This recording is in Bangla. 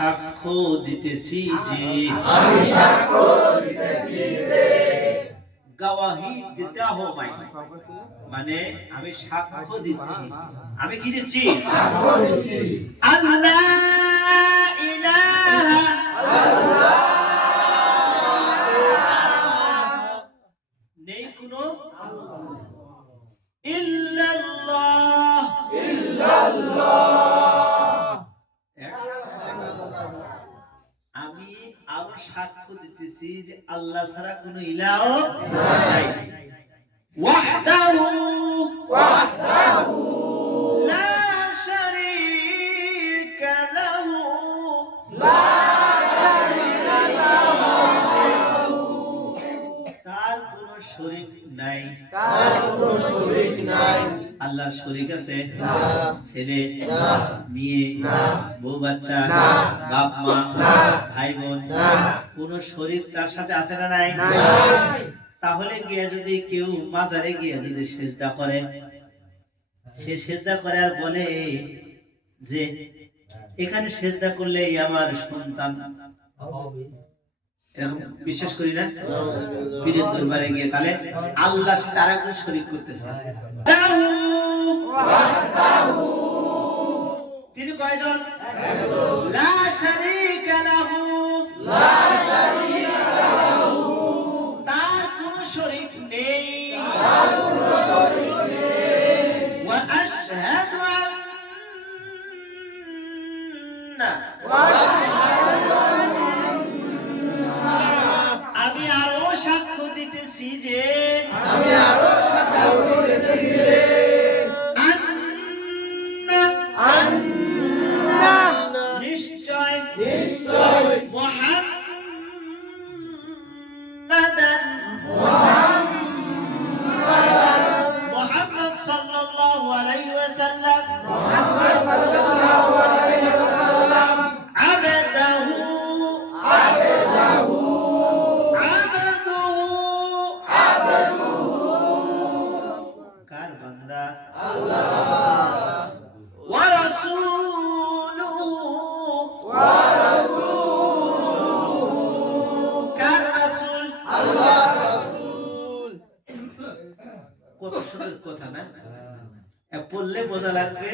সাক্ষ্য দিতেছি যে গওয়াহি দিতে হয় মানে আমি সাক্ষ্য দিচ্ছি আমি কি দিচ্ছি আল্লাহ ইলাহা নেই কোনো ইল্লাল্লাহ আমি আরো সাক্ষ্য দিতেছি যে আল্লাহ ছাড়া কোনো ইলাহ নাই ওয়াহদাহু লা শারীকা লাহু তার কোনো শরীক নাই আল্লাহর শরীক আছে ছেলে মেয়ে বউ বাচ্চা বাপ মা ভাই বোন কোন শরীক তার সাথে আছে না নাই তাহলে গিয়ে যদি কেউ মাজারে গিয়ে যদি সেজদা করে সে সেজদা করে আর বলে যে এখানে সেজদা করলে আমার সন্তান এরকম বিশ্বাস করি না পীরের দরবারে গিয়ে তাহলে আল্লাহর সাথে আরেকজন শরীক করতেছে তিনি কয়জন লা শারীকা লাহু তার কোনো শরীক নেই ওয়া আশহাদু আন্না আমি আরো সাক্ষ্য দিতেছি যে নিশ্চয় মুহাম্মদ সাল্লাল্লাহু আলাইহি ওয়াসাল্লাম কার বান্দা আল্লাহ ওয়া রাসূলুহু কার রাসূল আল্লাহ রাসূল কত সুন্দর কথা না পড়লে বোঝা লাগবে